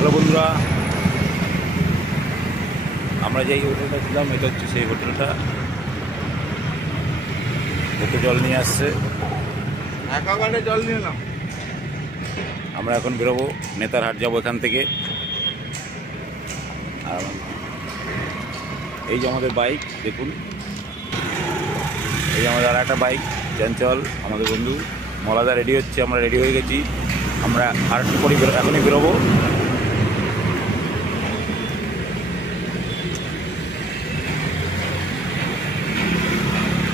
Hello বন্ধুরা, আমরা যেই হোটেলটা ছিলাম এটা হচ্ছে সেই হোটেলটা। কত জল নিয়ে আসছে, একেবারে জল নিয়ে এলাম। আমরা এখন বেরোবো, নেতারহাট যাবো এখান থেকে। আর এই যে আমাদের বাইক দেখুন, এই যে আমাদের আর একটা বাইক চঞ্চল, আমাদের বন্ধু মলাদা রেডি হচ্ছে, আমরা রেডি হয়ে গেছি। আমরা আর একটু পরে এখনই বেরোবো।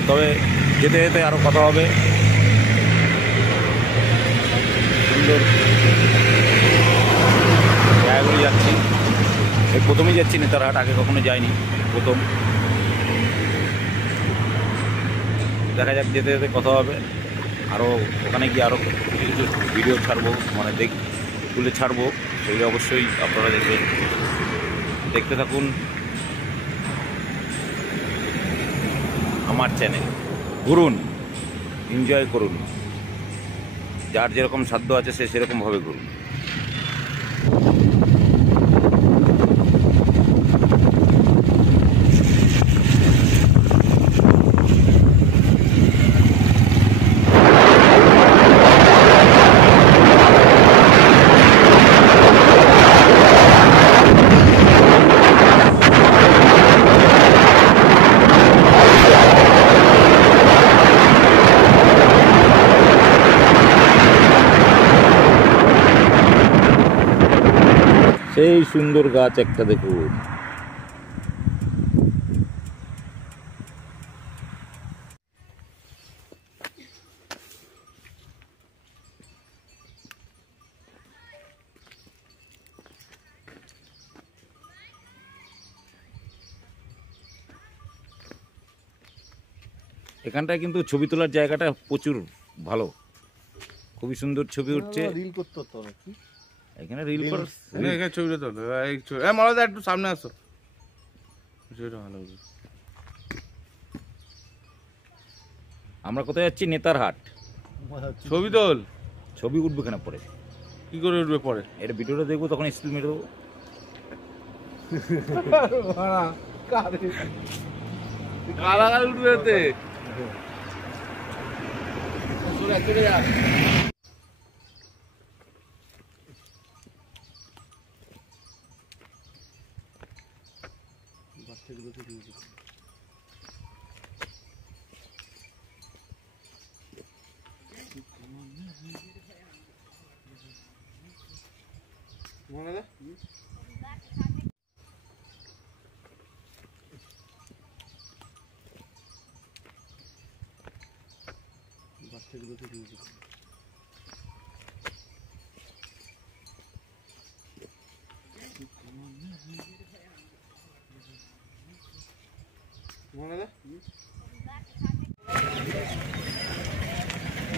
তবে যেতে যেতে আরও কথা হবে। সুন্দর জায়গাগুলি যাচ্ছি, এই প্রথমেই যাচ্ছি নেতারহাট, আগে কখনো যাইনি, প্রথম। দেখা যাক, যেতে যেতে কথা হবে। আরও ওখানে গিয়ে আরও কিছু কিছু ভিডিও ছাড়বো, মানে তুলে ছাড়বো, সেগুলো অবশ্যই আপনারা দেখবেন। দেখতে থাকুন আমার চ্যানেল, ঘুরুন, এনজয় করুন, যার যেরকম সাধ্য আছে সে সেরকমভাবে ঘুরুন। সেই সুন্দর গাছ একটা দেখুন। এখানটায় কিন্তু ছবি তোলার জায়গাটা প্রচুর ভালো, খুবই সুন্দর ছবি উঠছে। রিল করতে হতো নাকি? এখানে রিল কর, এখানে ছবিটা তো এই ছবি মলাদা একটু সামনে আসো, ছবিটা ভালো হবে। আমরা কোথায় যাচ্ছি? নেতারহাট। ছবি তোল, ছবি উঠবে কেন পরে? কি করে উঠবে পরে? এটা ভিডিওটা দেখবো, তখন স্টিল মেরে দেবো। কারাগার উঠবে এতে।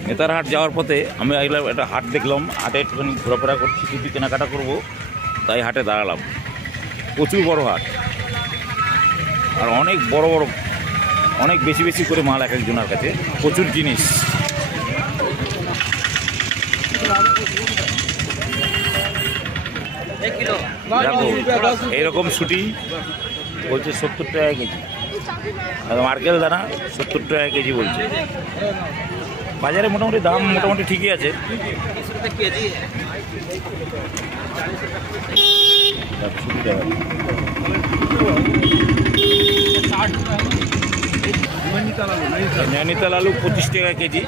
নেতারহাট যাওয়ার পথে আমি একটা হাট দেখলাম, হাটে একটুখানি ঘোরাফেরা করছি, কিছু কেনাকাটা করবো, তাই হাটে দাঁড়ালাম। প্রচুর বড় হাট, আর অনেক বড় বড়, অনেক বেশি বেশি করে মাল এক একজনের কাছে, প্রচুর জিনিস। দেখো এইরকম শুটিং বলছে 70 টাকা কেজি, আর নারকেল দানা 70 টাকা কেজি বলছে। বাজারে মোটামুটি দাম মোটামুটি ঠিকই আছে। নৈনিতাল আলু 25 টাকা কেজি,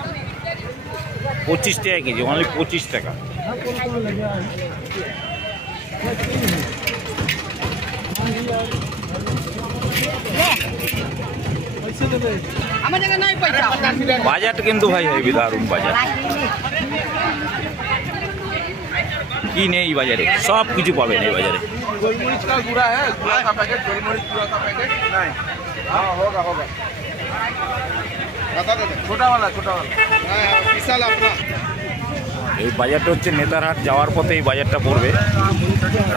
25 টাকা কেজি, অনলি 25 টাকা। বাজারটা কিন্তু ভাই হেবি দারুণ বাজার। কি নেই বাজারে? সব কিছু পাবেন এই বাজারে। गोलमरीच का गुड़ा है, गुड़ा का पैकेट, गोलमरीच गुड़ा का पैकेट नहीं। हाँ होगा होगा, बता दे। छोटा वाला विशाल अपना। এই বাজারটা হচ্ছে নেতারহাট যাওয়ার পথে এই বাজারটা পড়বে,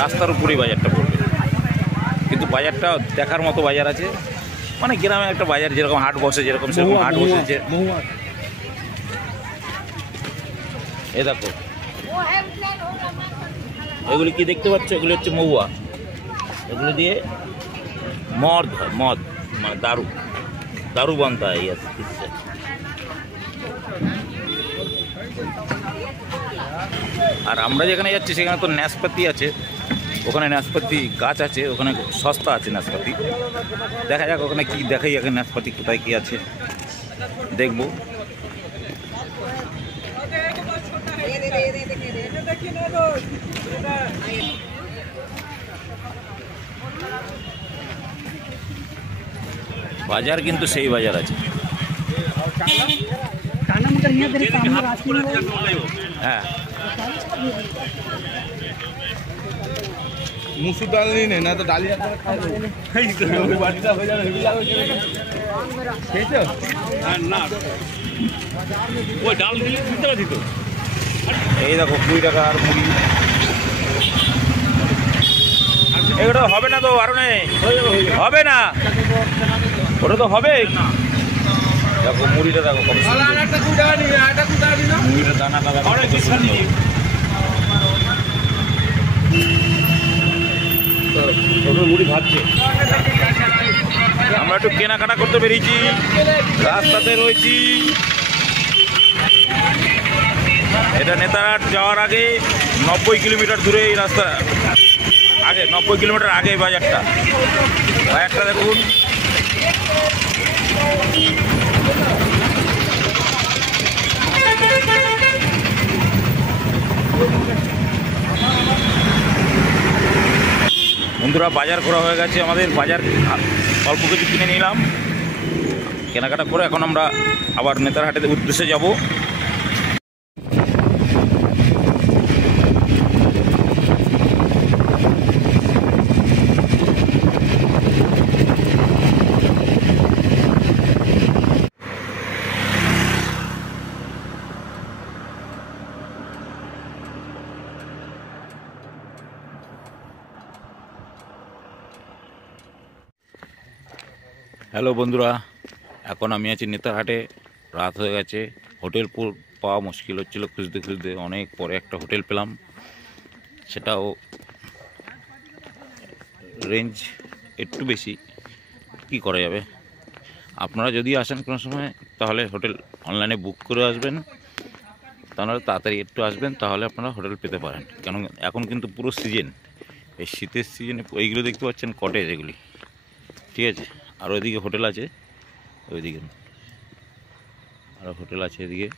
রাস্তার উপরেই বাজারটা পড়বে। কিন্তু বাজারটা দেখার মতো বাজার আছে, মানে গ্রামে একটা বাজার যেরকম হাট বসে, যেরকম সেরকম হাট বসেছে। এ দেখো এগুলি কি দেখতে পাচ্ছ, এগুলি হচ্ছে মহুয়া। এগুলো দিয়ে মদ হয়, মদ মানে দারু, দারু বানতে হয়। আর আমরা যেখানে যাচ্ছি সেখানে তো নাশপাতি আছে, ওখানে নাশপাতি গাছ আছে, ওখানে সস্তা আছে নাশপাতি। দেখা যাক ওখানে কি দেখাই, এখানে নাশপাতি কোথায় কি আছে দেখবো। বাজার কিন্তু সেই বাজার আছে। হ্যাঁ, মুসুর ডাল নিয়ে নে, না তো ডালিয়া করে খাই দেবো। বাড়িটা হয়ে যাবে, খেয়েছো? না, ওই ডাল দিলে দিতে পারছি তো। এই দেখো 20 টাকা আর মুড়ি। এগুলো হবে না তো, আরো নেই, হবে না, ওটা তো হবে। দেখো মুড়িটা দেখো, মুড়িটা দানাটা দেখো, মুড়ি ভাজছে। আমরা একটু কেনাকাটা করতে বেরিয়েছি, রাস্তাতে রয়েছি। এটা নেতারহাট যাওয়ার আগে 90 কিলোমিটার দূরে এই রাস্তা, আগে 90 কিলোমিটার আগে এই বাজারটা। বাজারটা দেখুন, বন্ধুরা বাজার করা হয়ে গেছে আমাদের। বাজার অল্প কিছু কিনে নিলাম, কেনাকাটা করে এখন আমরা আবার নেতারহাটের উদ্দেশ্যে যাব। হ্যালো বন্ধুরা, এখন আমি আছি নেতারহাটে। রাত হয়ে গেছে, হোটেল পাওয়া মুশকিল হচ্ছিল, খুঁজতে খুঁজতে অনেক পরে একটা হোটেল পেলাম। সেটাও রেঞ্জ একটু বেশি, কি করা যাবে। আপনারা যদি আসেন কোনো সময় তাহলে হোটেল অনলাইনে বুক করে আসবেন, তাহলে তাড়াতাড়ি একটু আসবেন, তাহলে আপনারা হোটেল পেতে পারেন। কেন এখন কিন্তু পুরো সিজন, এই শীতের সিজনে। এইগুলো দেখতে পাচ্ছেন কটেজ, এগুলি ঠিক আছে। আর ওইদিকে হোটেল আছে, ওইদিকে আরও হোটেল আছে এদিকে।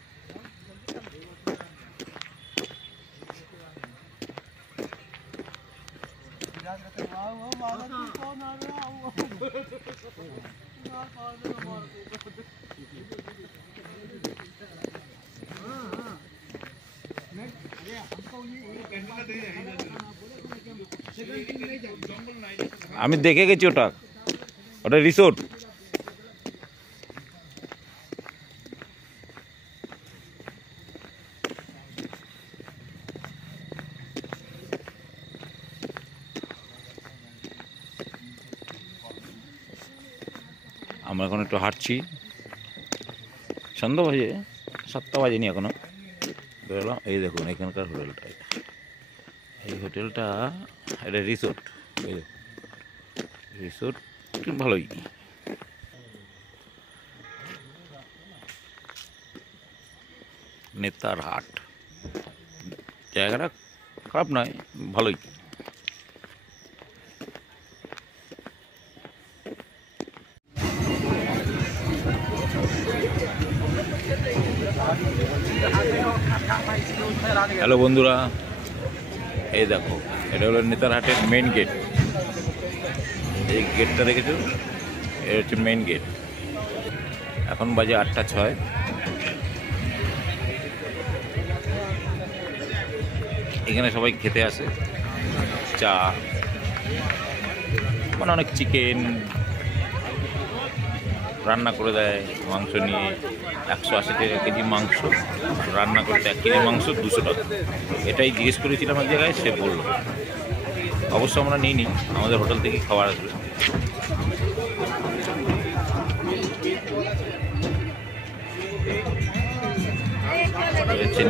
আমি দেখে গেছি, ওটা ওটা রিসোর্ট। আমরা এখন একটু হাঁটছি, সন্ধ্যা বাজে, 7টা বাজেনি এখনো। বেরোলাম, এই দেখুন এখানকার হোটেলটা, এই হোটেলটা এটা রিসোর্ট। এই রিসোর্ট ভালোই। নেতারহাট জায়গাটা খারাপ নয়, ভালোই। হ্যালো বন্ধুরা, এই দেখো এটা হলো নেতারহাটের মেন গেট। এই গেটটা দেখেছো, এটা হচ্ছে মেন গেট। এখন বাজে 8টা 6। এখানে সবাই খেতে আসে, চা, মানে অনেক চিকেন রান্না করে দেয়, মাংস নিয়ে 180 টাকা কেজি মাংস রান্না করতে, 1 কেজি মাংস 200 টাকা। এটাই জিজ্ঞেস করেছিলাম এক জায়গায়, সে বলল। অবশ্য আমরা নিইনি, আমাদের হোটেল থেকেই খাবার আসবে।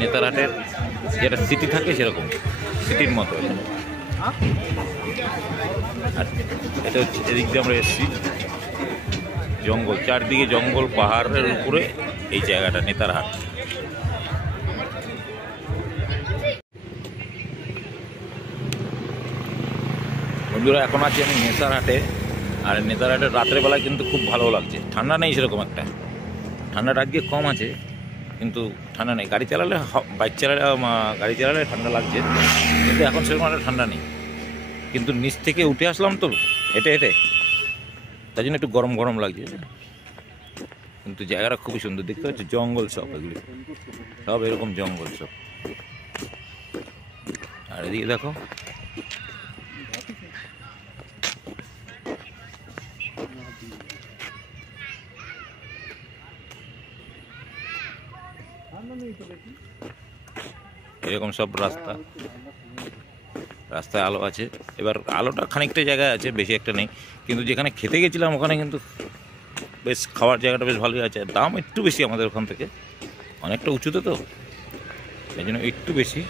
নেতারহাটের যেটা সিটি থাকে সেরকম সিটির মতো। আর এটা হচ্ছে এদিক দিয়ে আমরা এসেছি, জঙ্গল, চারদিকে জঙ্গল, পাহাড়ের উপরে এই জায়গাটা নেতারহাট। বন্ধুরা এখন আছি আমি নেতারহাটে, আর নেতারহাটের রাত্রেবেলা কিন্তু খুব ভালো লাগছে, ঠান্ডা নেই সেরকম একটা, ঠান্ডাটা আজকে কম আছে কিন্তু ঠান্ডা নেই। গাড়ি চালালে গাড়ি চালালে ঠান্ডা লাগছে, কিন্তু এখন সেরকম একটা ঠান্ডা নেই। কিন্তু নিচ থেকে উঠে আসলাম তো হেঁটে হেঁটে, তাই জন্য একটু গরম গরম লাগছে। কিন্তু জায়গাটা খুবই সুন্দর, দেখতে পাচ্ছি জঙ্গল সব, এগুলি সব এরকম জঙ্গল সব। আর এদিকে দেখো এরকম সব রাস্তা, রাস্তায় আলো আছে। এবার আলোটা খানিকটা জায়গায় আছে, বেশি একটা নেই। কিন্তু যেখানে খেতে গেছিলাম ওখানে কিন্তু বেশ খাওয়ার জায়গাটা বেশ ভালোই আছে। দাম একটু বেশি আমাদের ওখান থেকে, অনেকটা উঁচুতে তো, এই জন্য একটু বেশি।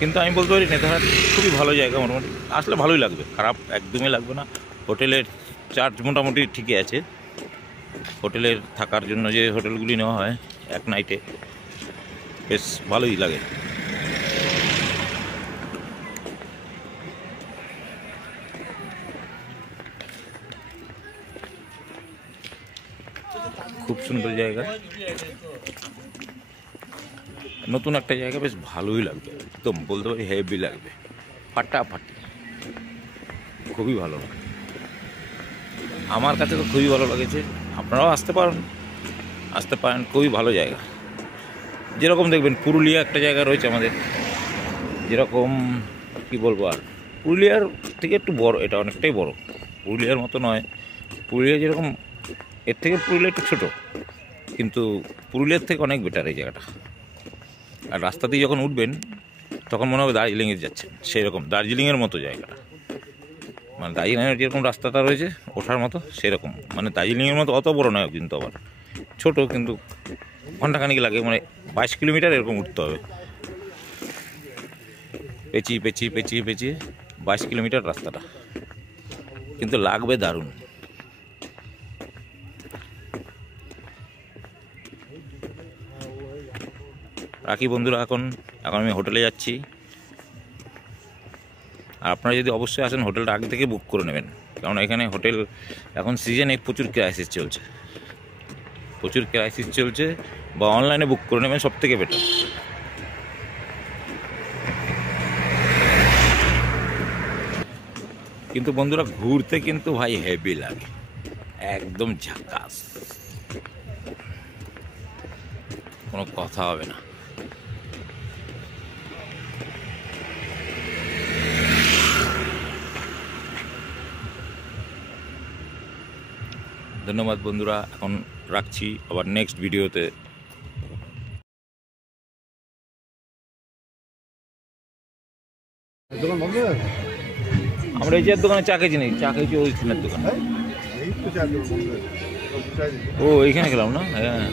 কিন্তু আমি বলতে পারি নেতারহাট খুবই ভালো জায়গা, মোটামুটি আসলে ভালোই লাগবে, খারাপ একদমই লাগবে না। হোটেলের চার্জ মোটামুটি ঠিকই আছে। হোটেলের থাকার জন্য যে হোটেলগুলি নেওয়া হয় এক নাইটে, বেশ ভালোই লাগে। খুব সুন্দর জায়গা, নতুন একটা জায়গা, বেশ ভালোই লাগবে, একদম বলতে পারি হেভি লাগবে, ফাটাফাটি, খুবই ভালো। আমার কাছে তো খুবই ভালো লেগেছে, আপনারাও আসতে পারেন, খুবই ভালো জায়গা। যেরকম দেখবেন পুরুলিয়া একটা জায়গা রয়েছে আমাদের, যেরকম কি বলবো, আর পুরুলিয়ার থেকে একটু বড়, এটা অনেকটাই বড়, পুরুলিয়ার মতো নয়। পুরুলিয়া যেরকম, এর থেকে পুরুলিয়া একটু ছোটো, কিন্তু পুরুলিয়ার থেকে অনেক বেটার এই জায়গাটা। আর রাস্তা দিয়ে যখন উঠবেন তখন মনে হবে দার্জিলিংয়ে যাচ্ছেন, সেই রকম দার্জিলিংয়ের মতো জায়গাটা, মানে দার্জিলিংয়ের যেরকম রাস্তাটা রয়েছে ওঠার মতো সেরকম, মানে দার্জিলিংয়ের মতো অত বড় নয় কিন্তু, আবার ছোটো, কিন্তু ঘন্টাখানিক লাগে, মানে 22 কিলোমিটার এরকম উঠতে হবে, পেঁচিয়ে 22 কিলোমিটার রাস্তাটা, কিন্তু লাগবে দারুণ। রাখি বন্ধুরা, এখন আমি হোটেলে যাচ্ছি। আর আপনারা যদি অবশ্যই আসেন, হোটেলটা আগে থেকে বুক করে নেবেন, কারণ এখানে হোটেল এখন সিজনে প্রচুর ক্রাইসিস চলছে, বা অনলাইনে বুক করে নেবেন, সব থেকে বেটার। কিন্তু বন্ধুরা ঘুরতে কিন্তু ভাই হেভি লাগে, একদম ঝাকাস, কোনো কথা হবে না। ধন্যবাদ বন্ধুরা, এখন রাখছি, আবার নেক্সট ভিডিওতে। আমরা এই যে দোকানে চা খেয়েছি নাকি, চা খেয়েছি ওই সিনের দোকানে, ও এইখানে গেলাম না, হ্যাঁ।